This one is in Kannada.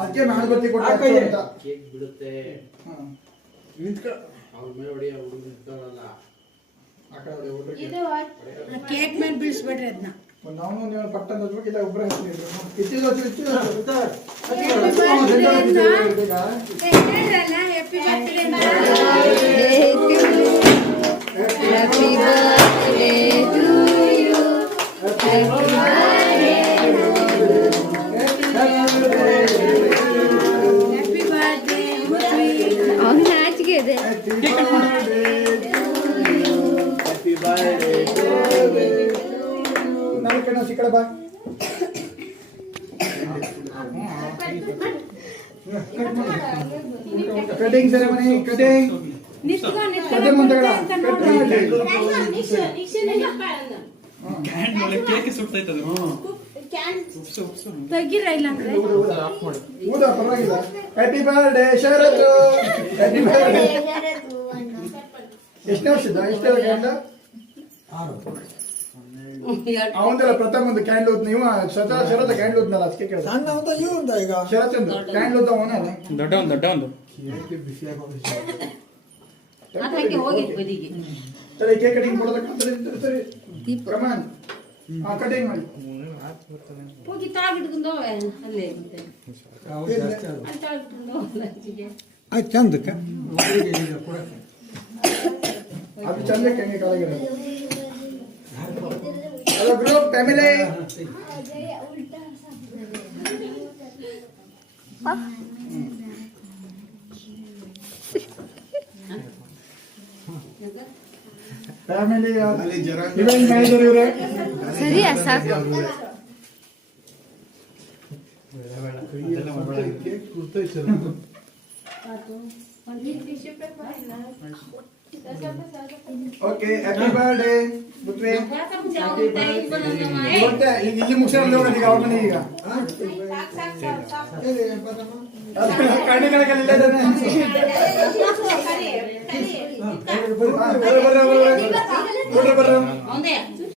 ಅದಕ್ಕೆ ನಾನು ಗೊತ್ತಿ ಕೊಟ್ಟ ಅಂತ ಕೇಕ್ ಬಿಡುತ್ತೆ ಅವ್ರ ಮೇಲೆ ಹೊಡಿಯ ಹುಡುಗ ನಿಂತವಲ್ಲ ಕೇಕ್ ಮೇಲೆ ಬೀಳಿಸ್ಬೇಡ್ರಿ ಅದನ್ನ. ನಾವು ನೀವು ಪಟ್ಟಣ ಇಲ್ಲ ಒಬ್ಬರೇ ಅವನ ನಾಚಿಕೆ ಇದೆ. ಸಿಕ್ಕಳ ಬಾ ಕಟಿಂಗ್ ಸೆರೆಮನಿ ಕಟಿಂಗ್ ತೆಗಿರ ಇಲ್ಲ ಅಂದ್ರೆ ಊದ ಪರವಾಗಿಲ್ಲ. Happy birthday Sharath. Happy birthday. ಎಷ್ಟನೇ ವರ್ಷದ ಎಷ್ಟು ಕ್ಯಾಂಡ ಅವಂದೆಲ್ಲ ಪ್ರಥಮ ಒಂದು ಕ್ಯಾಂಡ್ ಓದ್ ನೀವು ಶರತ್ ಕ್ಯಾಂಡ್ ಓದ್ನಲ್ಲ ಅದಕ್ಕೆ ಕೇಳಿದ ಸಣ್ಣ ಅಂತ ಇವಂದ ಈಗ ಶರತ್ ಒಂದು ಕ್ಯಾಂಡ್ ಓದ್ದ ಅವನಲ್ಲ ದೊಡ್ಡ ಒಂದು ಅದಕ್ಕೆ ಹೋಗಿ ಬದಿಗೆ ಸರಿ ಕೇಕ್ ಕಟಿಂಗ್ ಕೊಡೋದಕ್ಕೆ ಸರಿ ಪ್ರಮಾಣ ಕಟಿಂಗ್ ಮಾಡಿ ಹೋಗಿ ತಾಗಿಟ್ಕೊಂಡು ಅಲ್ಲೇ ಅಲ್ಲಿ ತಾಗಿಟ್ಕೊಂಡು ಆಯ್ತು ಚಂದಕ್ಕೆ ಅದು ಚಂದಕ್ಕೆ ಹೆಂಗೆ ಕಾಲಾಗಿರೋದು. Hello group family family event manager ಇವರೇ ಸರಿ ಸಾಕು. ಓಕೆ ಹ್ಯಾಪಿ ಬರ್ಡೇ ಬುಟ್ರೆ ಇಲ್ಲಿ ಮುಗಿಸೋದು ಈಗ ಅವ್ರ ಮನೆ ಈಗ ಕಣ್ಣಿಗಳಿಗೆಲ್ಲ ಬರ್ರ